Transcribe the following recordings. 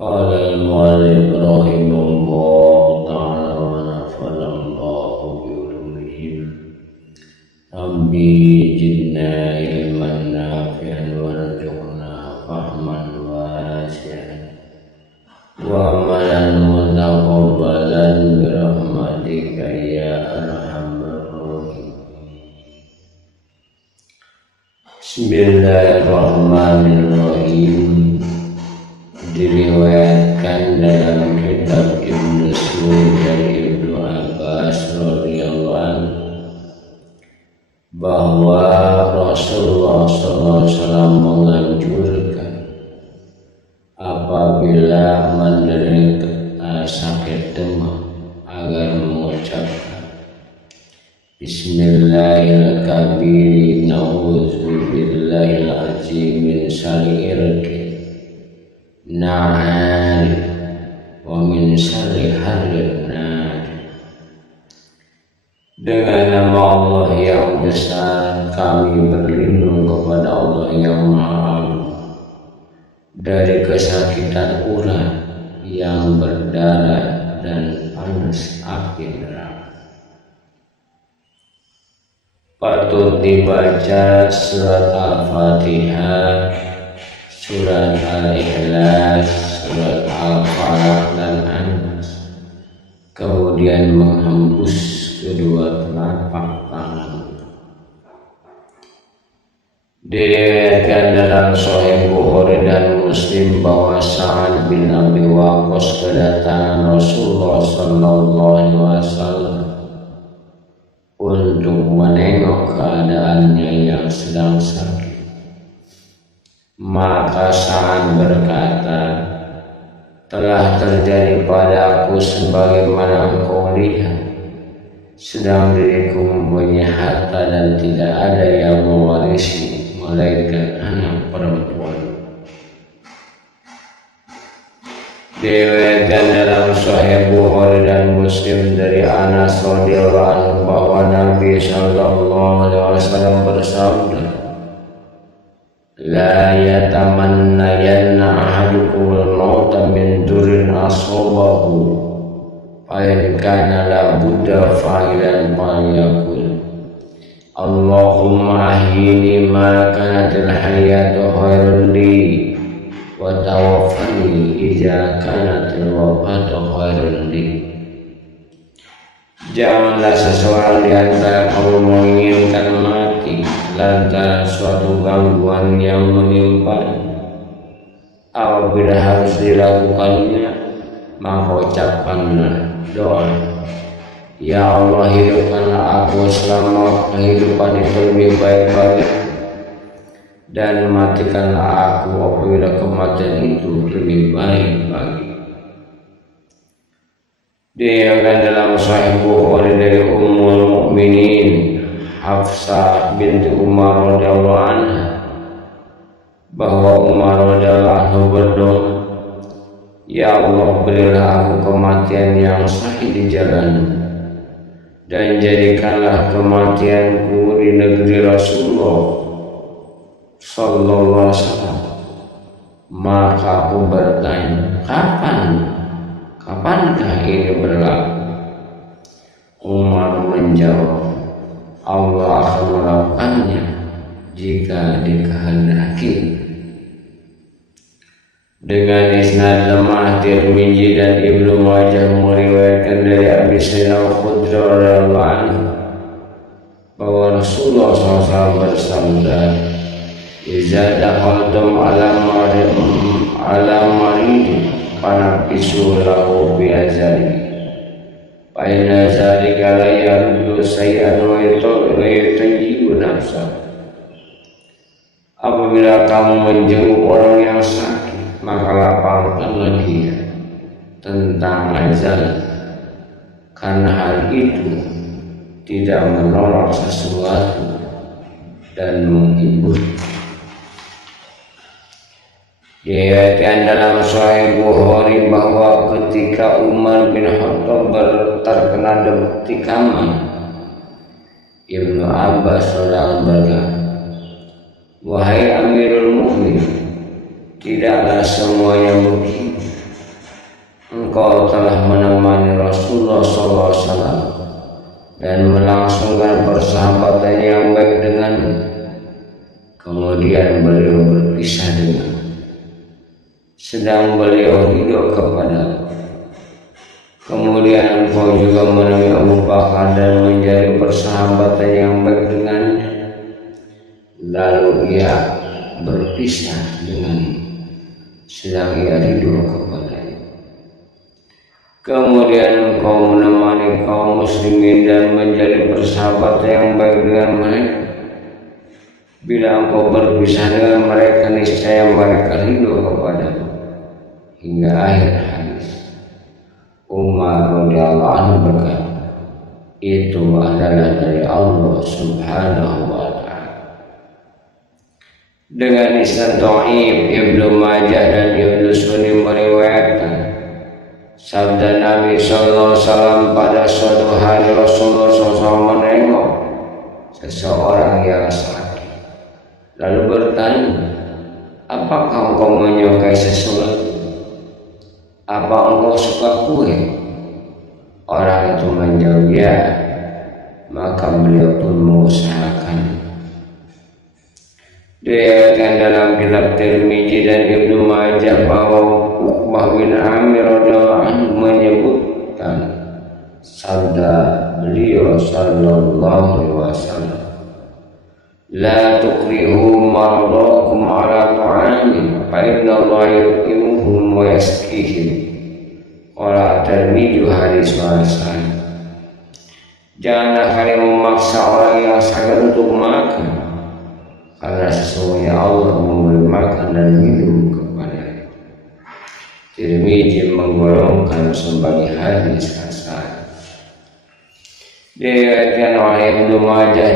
قال المؤلف رحمه الله تعالى ونفعنا الله بعلومهم ربي زدنا علما نافعا وارزقنا فهما واسعا وعملا متقبلا برحمتك يا ارحم الراحمين. Bismillahirrahmanirrahim. Diriwayatkan dalam kitab Ibnu Mas'ud dari Ibnu Abbas radhiyallahu anhu bahwa Rasulullah SAW menganjurkan apabila menderita sakit demam agar mengucapkan Bismillahirrahmanirrahim, na'udzubillahil azim min syarri irqi na'al wa min syarri harrin nar. Dengan nama Allah yang besar kami berlindung kepada Allah yang Maha Agung dari kesakitan ular yang berdarah dan panas api neraka. Patut dibaca surat Al-Fatihah, surat Al-Ikhlas, surat Al-Falaq dan An-Nas, kemudian menghembus kedua telapak tangan. Diriwayatkan dalam Sahih Bukhari dan Muslim bahwa Sa'ad bin Abi Waqqas kedatangan Rasulullah SAW untuk menengok keadaannya yang sedang sakit. Maka Sa'ad berkata, telah terjadi pada aku sebagaimana engkau lihat, sedang diriku mempunyai harta dan tidak ada yang mewarisi melainkan anak perempuan. Diriwayatkan dalam Sahih Bukhari dan Muslim dari Anas radhiyallahu anhu bahwa Nabi sallallahu alaihi wasallam bersabda, la yatamannayanna ahadukumul mauta min durin asabahu fa in kana la budda fa'ilan fayaqul Allahumma ahyini ma kanatil hayatu khairun li wa tawaffani idza kanatil wafatu khairun li. Janganlah seseorang di antara kamu menginginkan mati lantaran suatu gangguan yang menimpa. Apabila harus dilakukannya, maka ucapkanlah doa, ya Allah, hidupkanlah aku selama kehidupan itu lebih baik bagiku, dan matikanlah aku apabila kematian itu lebih baik bagiku. Diriwayatkan dalam Sahih Bukhari dari Ummul Mukminin Hafsah binti Umar radhiyallahu anha bahwa Umar radhiyallahu anhu berdoa, ya Allah, berilah aku kematian yang sahih di jalan-Mu, dan jadikanlah kematianku di negeri Rasulullah sallallahu alaihi wasallam. Maka aku bertanya, kapankah ini berlaku? Umar menjawab, Allah akan melakukannya jika dikehendaki. Dengan isnad lemah, Tirmizi dan Ibnu Majah meriwayatkan dari Abi Sa'id Al-Khudri radhiyallahu anhu bahwa Rasulullah SAW bersabda, "Idza dakhaltum ala marid fanaqisu lahu bi azali, fa inna zalika la yaruddu sayyi'an wa yutayyibu nafsa." Apabila kamu menjenguk orang yang sakit, maka lapangkanlah dia tentang azal, karena hal itu tidak menolak sesuatu dan menghibur. Diriwayatkan dalam Sahih Bukhari bahwa ketika Umar bin Khattab terkena demam, Ibnu Abbas radhiyallahu berkata, wahai Amirul Mukminin, tidaklah semuanya begitu. engkau telah menemani Rasulullah SAW dan melangsungkan persahabatan yang baik dengannya. Kemudian beliau berpisah dengan sedang beliau hidup kepada. Kemudian engkau juga menemui Abu Bakar dan menjadi persahabatan yang baik dengannya. Lalu ia berpisah dengan sedang ia hidup kepadanya. Kemudian engkau menemani kaum muslimin dan menjadi persahabatan yang baik dengan mereka. Bila engkau berpisah dengan mereka, niscaya mereka hidup kepadamu. Hingga akhir hadis. Umar radhiyallahu anhu berkata, itu adalah dari Allah Subhanahu wa ta'ala. Dengan isnad dhaif, Ibnu Majah dan Ibnu Sunni meriwayatkan sabda Nabi sallallahu alaihi wasallam pada suatu hari Rasulullah SAW menengok seseorang yang sakit, lalu bertanya, apakah engkau menyukai sesuatu? Apa engkau suka kue? Orang itu menjawab ya, maka beliau pun mengusahakan. Diriwayatkan dalam kitab Tirmizi dan Ibnu Majah bahwa Uqbah bin Amir radhiyallahu anhu menyebutkan sabda beliau sallallahu alaihi wasallam, la tukrihu maradakum ala ta'amin fa inna Allah yut'imuhum wa yaskihim. Qala Tirmidzi hadis hasan. Janganlah kalian memaksa orang yang sakit untuk makan, karena sesungguhnya Allah memberi makan dan minum kepada. Tirmidzi menggolongkan sebagai hadis hasan. Diriwayatkan oleh Ibnu Majah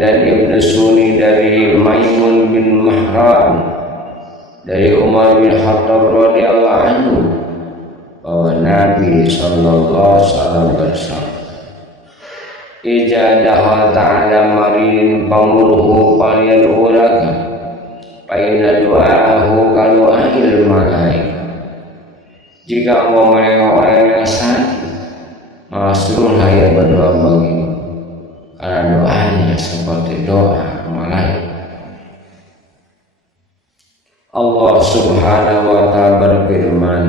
dan Ibnu Sunni dari Maimun bin Mahran dari Umar bin Khattab radhiyallahu anhu bahwa Nabi sallallahu alaihi wasallam bersabda, "Idza dakhalta 'ala maridin famurhu falyad'ulaka fa inna du'aahu ka du'ail malaikah." Jika engkau menengok orang yang sakit, maka suruhlah ia berdoa bagimu, karena doanya seperti doa malaikat. Allah Subhanahu wa ta'ala berfirman,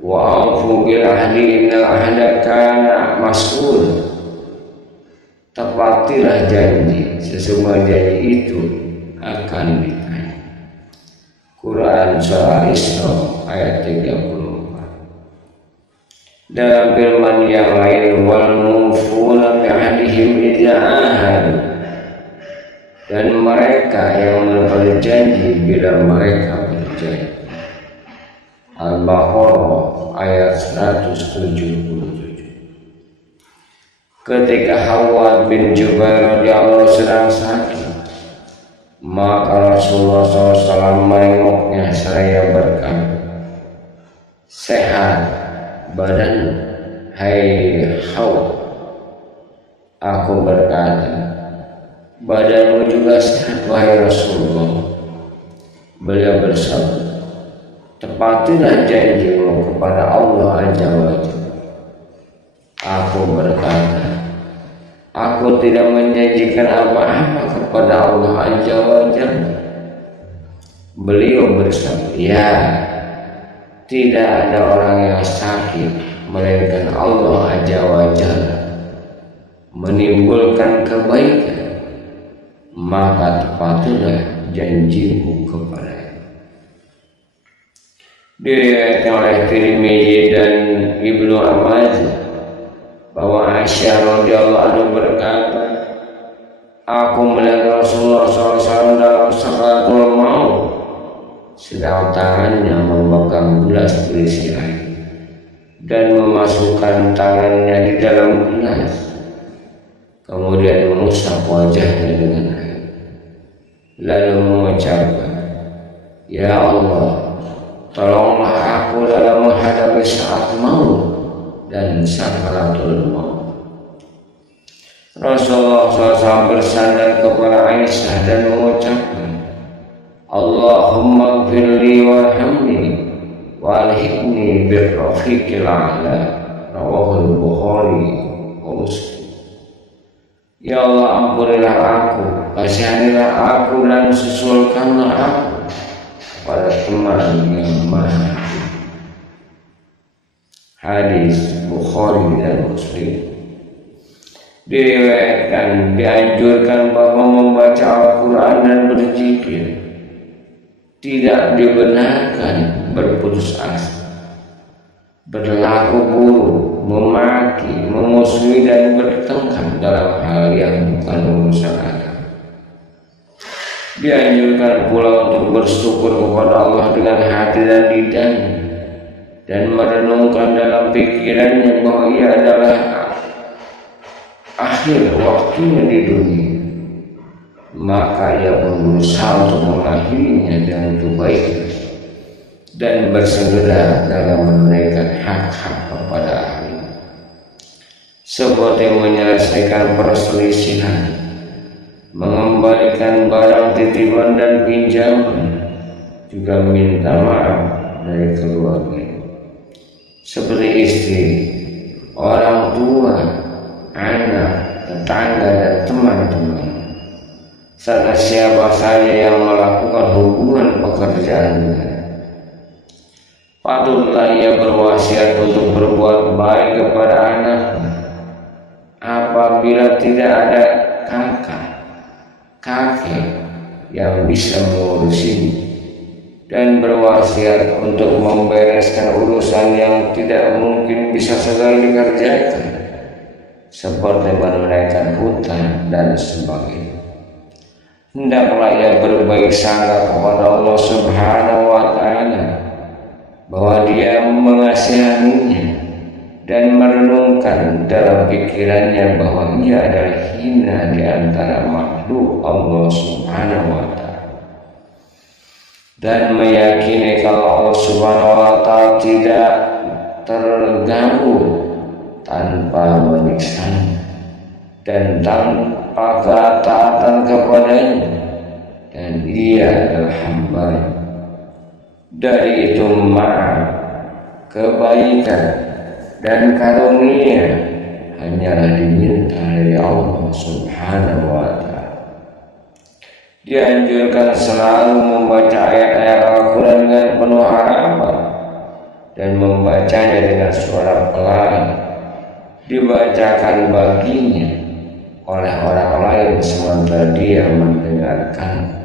wa aufu bil ahdi innal ahda kana mas'ul. Tepatilah janji, sesungguhnya janji itu akan ditanya. Quran surah Isra ayat 34. Dalam firman yang lain, wal mufuna bi ahdihim idza ahadu, dan mereka yang menepati janji bila mereka berjanji. Al-Baqarah ayat 177. Ketika Hawwad bin Jubair radhiyallahu sedang sakit, maka Rasulullah SAW menengoknya seraya berkata, sehat badan hai Hawwad? Aku berkata, badanmu juga sehat wahai Rasulullah. Beliau bersabda, tepatilah janjimu kepada Allah Azza wa Jalla. Aku berkata, aku tidak menjanjikan apa-apa kepada Allah Azza wa Jalla. Beliau bersabda, ya, tidak ada orang yang sakit melainkan Allah Azza wa Jalla menimbulkan kebaikan, maka tepatilah janjimu kepada. Diriwayatkan oleh Tirmidzi dan Ibnu Majah bahwa Aisyah radhiyallahu anha berkata, aku melihat Rasulullah SAW dalam sakaratul maut, sedang tangannya memegang gelas berisi air dan memasukkan tangannya di dalam gelas, kemudian mengusap wajahnya dengan air, lalu mengucapkan, ya Allah, tolonglah aku dalam menghadapi saat maut dan sakaratul maut. Rasulullah SAW bersandar kepada Aisyah dan mengucapkan, Allahumma gfirli warhamni wa alhiqni birrafiqil a'la. Rawahul Bukhari wa Muslim. Ya Allah, ampunilah aku, kasihanilah aku, dan susulkanlah aku pada teman yang maha. Hadis Bukhari dan Muslim. Diriwayatkan, dianjurkan bahwa membaca Al-Quran dan berzikir tidak dibenarkan berputus asa, berlaku buruk, memaki, memusuhi, dan bertengkar dalam hal yang bukan urusan agama. Dianjurkan pula untuk bersyukur kepada Allah dengan hati dan lidahnya, dan merenungkan dalam pikirannya bahwa ia adalah akhir waktunya di dunia. Maka ia berusaha untuk mengakhirinya dengan kebaikan dan bersegera dalam menunaikan hak-hak kepada ahli, seperti menyelesaikan perselisihan, mengembalikan barang titipan dan pinjaman, juga minta maaf dari keluarga, seperti istri, orang tua, anak, tetangga, dan teman-teman, serta siapa saja yang melakukan hubungan pekerjaan dengannya. Patutlah ia berwasiat untuk berbuat baik kepada anaknya apabila tidak ada kakek yang bisa mengurusinya, dan berwasiat untuk membereskan urusan yang tidak mungkin bisa segera dikerjakan, seperti menunaikan hutang dan sebagainya. Hendaklah ia berbaik sangka kepada Allah Subhanahu wa Ta'ala bahwa Dia mengasihaninya, dan merenungkan dalam pikirannya bahwa ia adalah hina di antara makhluk Allah Subhanahu wa Ta'ala, dan meyakini kalau Allah Subhanahu wa Ta'ala tidak terganggu tanpa menyiksanya dan tanpa ketaatan kepadanya, dan Dia adalah hamba-Nya. Dari itu maaf, kebaikan, dan karunia hanyalah diminta dari Allah Subhanahu wa Ta'ala. Dianjurkan selalu membaca ayat-ayat Al-Quran dengan penuh harapan, dan membacanya dengan suara pelan, dibacakan baginya oleh orang lain sementara dia mendengarkan.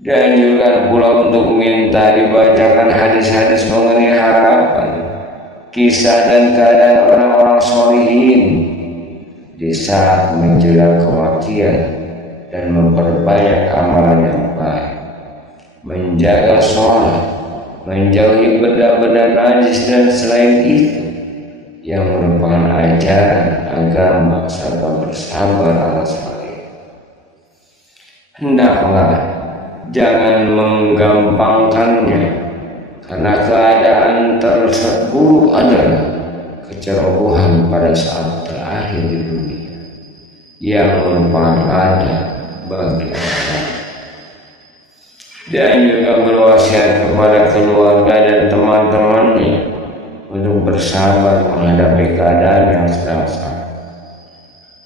Dianjurkan pula untuk minta dibacakan hadis-hadis mengenai harapan, kisah dan keadaan orang-orang sholihin di saat menjelang kematian, dan memperbanyak amalan yang baik, menjaga sholat, menjauhi benda-benda najis dan selain itu yang merupakan ajaran agama, serta bersabar atas hal itu. Hendaklah jangan menggampangkannya, karena keadaan tersebut adalah kecerobohan pada saat terakhir di dunia yang merupakan ada bagi orang. Dan juga berwasiat kepada keluarga dan teman-temannya untuk bersabar menghadapi keadaan yang sedang sakit.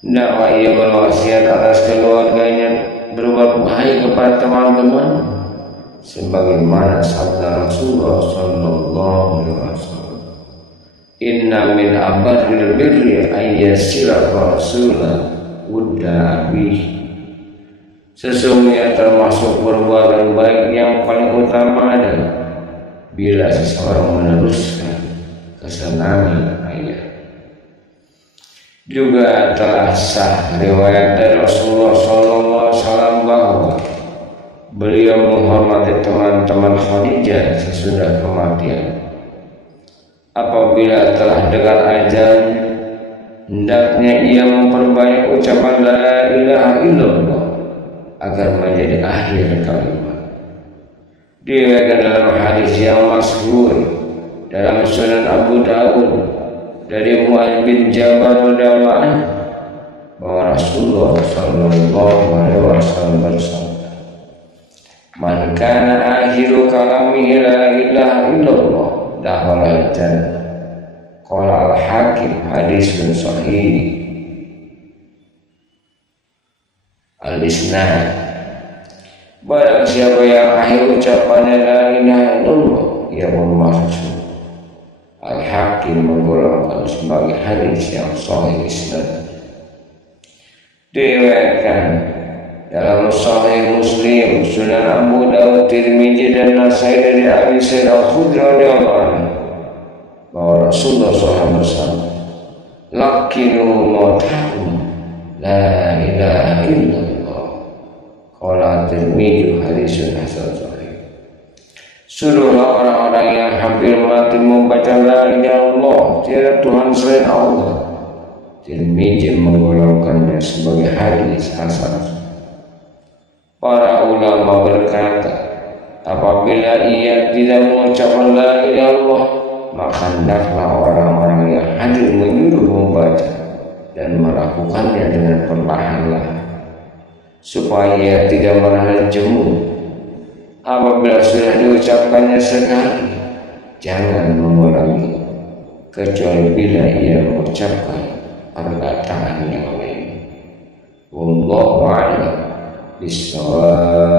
Hendaklah ia berwasiat atas keluarganya berbuat baik kepada teman-teman, sebagaimana sabda Rasulullah sallallahu alaihi wasallam, inna min abarril birri ayyasira rasula wudda abihi. Sesungguhnya termasuk perbuatan baik yang paling utama adalah bila seseorang meneruskan kesenangan ayah. Juga telah sah riwayat dari Rasulullah SAW bahwa beliau menghormati teman-teman Khadijah sesudah kematian. Apabila telah dekat ajalnya, hendaknya ia memperbanyak ucapan la ilaha illallah agar menjadi akhir kalimat. Diriwayatkan dalam hadis yang masyhur dalam Sunan Abu Dawud dari Mu'adz bin Jabal radhiyallahu anhu bahwa Rasulullah sallallahu alaihi wasallam bersabda, Man kana akhiru kalamihi la ilaha illallah dakhala jannah. Qala al-Hakim hadisun sahih. Al-Isnad, barang siapa yang akhir ucapannya la ilaha illallah ia bermaksud. Al-Hakim menggolongkan sebagai hadis yang sahih isnad. Diriwayatkan dalam Sahih Muslim, Sunan Abu Dawud, Tirmidzi dan Nasai dari Abi Sa'id Al-Khudri radhiyallahu anhu bahwa Rasulullah SAW bersabda, "Lakinu mautakum la ilaha illallah." Qala Tirmidzi hadisun hasan sahih. Suruhlah orang-orang yang hampir mati membaca la ilaha illallah, tiada Tuhan selain Allah. Tirmidzi menggolongkannya sebagai hadis hasan. Para ulama berkata, apabila ia tidak mengucapkan la ilaha illallah, maka hendaklah orang-orang yang hadir menyuruh membaca dan melakukannya dengan perlahan-lahan supaya tidak merasa jemu. Apabila sudah diucapkannya sekali, jangan mengulangi kecuali bila ia mengucapkan perkataan yang lain. Wallahu a'lam bishawab.